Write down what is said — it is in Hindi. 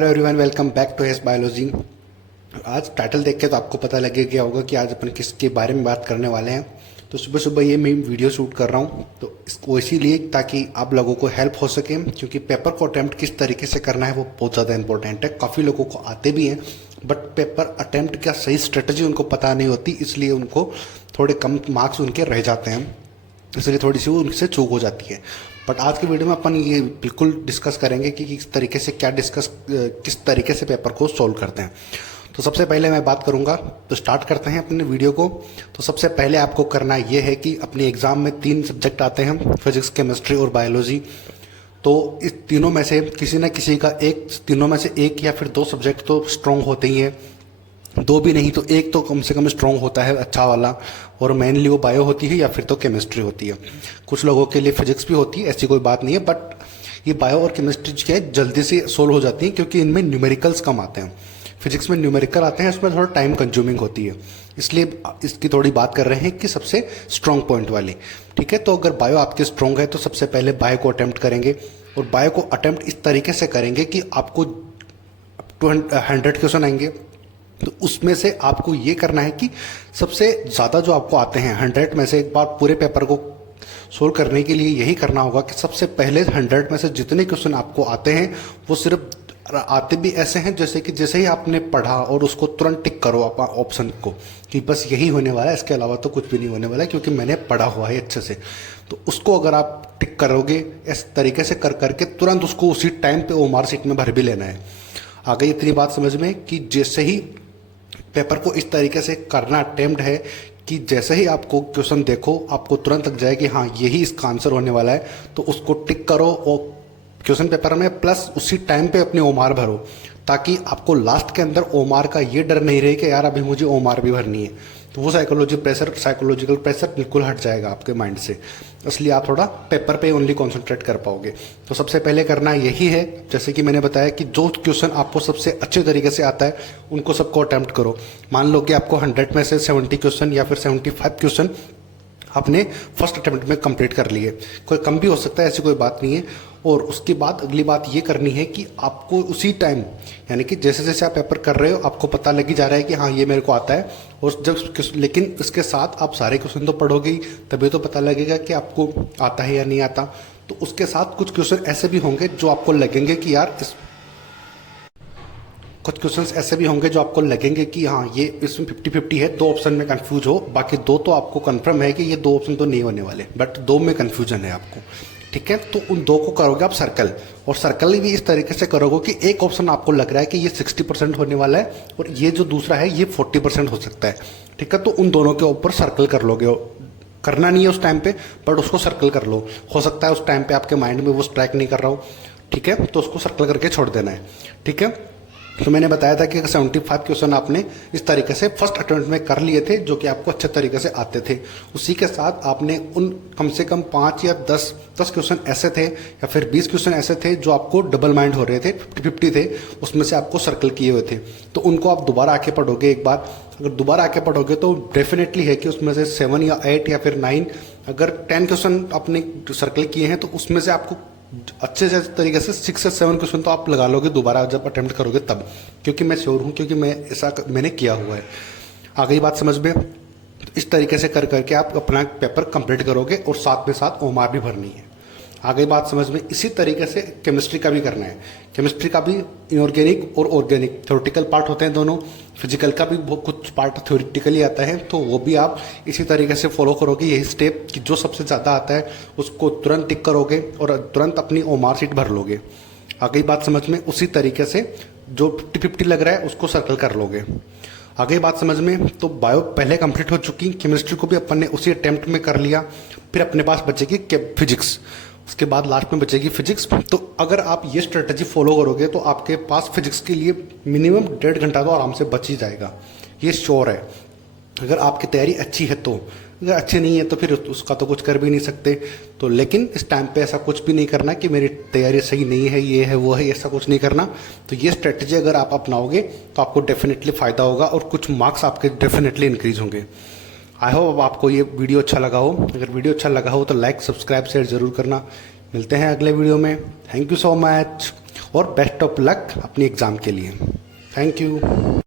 Hello everyone, welcome back to S biology. आज टाइटल देख के तो आपको पता लगे गया होगा कि आज अपन किसके बारे में बात करने वाले हैं। तो सुबह सुबह ये मैं वीडियो शूट कर रहा हूँ, तो इसको इसीलिए ताकि आप लोगों को हेल्प हो सके, क्योंकि पेपर को अटैम्प्ट किस तरीके से करना है वो बहुत ज़्यादा इंपॉर्टेंट है। काफ़ी लोगों को आते भी हैं बट पेपर अटैम्प्ट का सही स्ट्रेटजी उनको पता नहीं होती, इसलिए उनको थोड़े कम मार्क्स उनके रह जाते हैं, इसलिए थोड़ी सी वो उनसे चूक हो जाती है। बट आज की वीडियो में अपन ये बिल्कुल डिस्कस करेंगे कि किस तरीके से किस तरीके से पेपर को सॉल्व करते हैं। तो सबसे पहले मैं बात करूंगा, तो स्टार्ट करते हैं अपने वीडियो को। तो सबसे पहले आपको करना ये है कि अपने एग्जाम में 3 सब्जेक्ट आते हैं, फिजिक्स, केमिस्ट्री और बायोलॉजी। तो इस तीनों में से किसी न किसी का तीनों में से एक या फिर 2 सब्जेक्ट तो स्ट्रॉन्ग होते ही हैं, 2 भी नहीं तो एक तो कम से कम स्ट्रॉन्ग होता है अच्छा वाला, और मेनली वो बायो होती है या फिर तो केमिस्ट्री होती है। कुछ लोगों के लिए फिजिक्स भी होती है, ऐसी कोई बात नहीं है, बट ये बायो और केमिस्ट्री जो है जल्दी से सोल्व हो जाती है क्योंकि इनमें न्यूमेरिकल्स कम आते हैं। फिजिक्स में न्यूमेरिकल आते हैं, उसमें थोड़ा टाइम कंज्यूमिंग होती है, इसलिए इसकी थोड़ी बात कर रहे हैं कि सबसे स्ट्रॉन्ग पॉइंट वाली। ठीक है, तो अगर बायो आपके स्ट्रॉन्ग है तो सबसे पहले बायो को अटेम्प्ट करेंगे, और बायो को अटेम्प्ट इस तरीके से करेंगे कि आपको 100 क्वेश्चन आएंगे, तो उसमें से आपको ये करना है कि सबसे ज़्यादा जो आपको आते हैं 100 में से, एक बार पूरे पेपर को सोल्व करने के लिए यही करना होगा कि सबसे पहले 100 में से जितने क्वेश्चन आपको आते हैं वो सिर्फ आते भी ऐसे हैं जैसे ही आपने पढ़ा और उसको तुरंत टिक करो आप ऑप्शन को कि बस यही होने वाला है, इसके अलावा तो कुछ भी नहीं होने वाला है क्योंकि मैंने पढ़ा हुआ है अच्छे से। तो उसको अगर आप टिक करोगे इस तरीके से कर करके तुरंत उसको उसी टाइम पे ओमार सीट में भर भी लेना है। आ गई इतनी बात समझ में कि जैसे ही पेपर को इस तरीके से करना अटेम्प्ट है कि जैसे ही आपको क्वेश्चन देखो आपको तुरंत लग जाए कि हाँ यही इसका आंसर होने वाला है, तो उसको टिक करो और क्वेश्चन पेपर में प्लस उसी टाइम पे अपनी ओमार भरो, ताकि आपको लास्ट के अंदर ओमार का ये डर नहीं रहे कि यार अभी मुझे ओमार भी भरनी है। तो वो साइकोलॉजिकल प्रेशर बिल्कुल हट जाएगा आपके माइंड से, इसलिए आप थोड़ा पेपर पे ओनली कॉन्सेंट्रेट कर पाओगे। तो सबसे पहले करना यही है, जैसे कि मैंने बताया कि जो क्वेश्चन आपको सबसे अच्छे तरीके से आता है उनको सबको अटेम्प्ट करो। मान लो कि आपको 100 में से 70 क्वेश्चन या फिर 75 क्वेश्चन आपने फर्स्ट अटेम्प्ट में कंप्लीट कर लिए, कोई कम भी हो सकता है, ऐसी कोई बात नहीं है। और उसके बाद अगली बात ये करनी है कि आपको उसी टाइम, यानी कि जैसे जैसे आप पेपर कर रहे हो आपको पता लग ही जा रहा है कि हाँ ये मेरे को आता है, और लेकिन इसके साथ आप सारे क्वेश्चन तो पढ़ोगे ही, तभी तो पता लगेगा कि आपको आता है या नहीं आता। तो उसके साथ कुछ क्वेश्चन ऐसे भी होंगे जो आपको लगेंगे कि यार कुछ क्वेश्चंस ऐसे भी होंगे जो आपको लगेंगे कि हाँ ये इसमें 50-50 है, 2 ऑप्शन में कंफ्यूज हो, बाकी 2 तो आपको कंफर्म है कि ये 2 ऑप्शन तो नहीं होने वाले, बट 2 में कंफ्यूजन है आपको। ठीक है, तो उन 2 को करोगे आप सर्कल, और सर्कल भी इस तरीके से करोगे कि एक ऑप्शन आपको लग रहा है कि ये 60% होने वाला है और ये जो दूसरा है ये 40% हो सकता है। ठीक है, तो उन दोनों के ऊपर सर्कल कर लोगे, करना नहीं है उस टाइम पे बट उसको सर्कल कर लो। हो सकता है उस टाइम पे आपके माइंड में वो स्ट्राइक नहीं कर रहा हो, ठीक है, तो उसको सर्कल करके छोड़ देना है। ठीक है, तो मैंने बताया था कि 75 क्वेश्चन आपने इस तरीके से फर्स्ट अटेम्प्ट में कर लिए थे जो कि आपको अच्छे तरीके से आते थे। उसी के साथ आपने उन कम से कम 5 या 10 क्वेश्चन ऐसे थे या फिर 20 क्वेश्चन ऐसे थे जो आपको डबल माइंड हो रहे थे, 50-50 थे, उसमें से आपको सर्कल किए हुए थे। तो उनको आप दोबारा आके पढ़ोगे एक बार, अगर दोबारा आके पढ़ोगे तो डेफिनेटली है कि उसमें से 7 या 8 या फिर 9, अगर 10 क्वेश्चन आपने सर्कल किए हैं तो उसमें से आपको अच्छे से तरीके से 6 से 7 क्वेश्चन तो आप लगा लोगे दोबारा जब अटेम्प्ट करोगे तब, क्योंकि मैं श्योर हूँ, क्योंकि मैंने किया हुआ है। आ गई बात समझ में? तो इस तरीके से कर करके आप अपना पेपर कंप्लीट करोगे और साथ में साथ ओमार भी भरनी है। आ गई बात समझ में? इसी तरीके से केमिस्ट्री का भी करना है। केमिस्ट्री का भी इनऑर्गेनिक और ऑर्गेनिक थ्योरेटिकल पार्ट होते हैं दोनों, फिजिकल का भी कुछ पार्ट थ्योरेटिकली आता है, तो वो भी आप इसी तरीके से फॉलो करोगे यही स्टेप कि जो सबसे ज़्यादा आता है उसको तुरंत टिक करोगे और तुरंत अपनी ओमार सीट भर लोगे। आ गई बात समझ में? उसी तरीके से जो 50-50 लग रहा है उसको सर्कल कर लोगे। आ गई बात समझ में? तो बायो पहले कंप्लीट हो चुकी, केमिस्ट्री को भी अपन ने उसी अटेम्प्ट में कर लिया, फिर अपने पास बचेगी फिजिक्स, उसके बाद लास्ट में बचेगी फिजिक्स। तो अगर आप ये स्ट्रेटजी फॉलो करोगे तो आपके पास फिजिक्स के लिए मिनिमम 1.5 घंटा तो आराम से बच ही जाएगा, ये श्योर है, अगर आपकी तैयारी अच्छी है तो। अगर अच्छी नहीं है तो फिर उसका तो कुछ कर भी नहीं सकते। तो लेकिन इस टाइम पे ऐसा कुछ भी नहीं करना कि मेरी तैयारी सही नहीं है, ये है वो है, ऐसा कुछ नहीं करना। तो ये स्ट्रेटजी अगर आप अपनाओगे तो आपको डेफिनेटली फ़ायदा होगा और कुछ मार्क्स आपके डेफिनेटली इंक्रीज होंगे। आई होप आपको ये वीडियो अच्छा लगा हो। अगर वीडियो अच्छा लगा हो तो लाइक, सब्सक्राइब, शेयर जरूर करना। मिलते हैं अगले वीडियो में। Thank you so much. और बेस्ट ऑफ लक अपनी एग्ज़ाम के लिए। Thank you.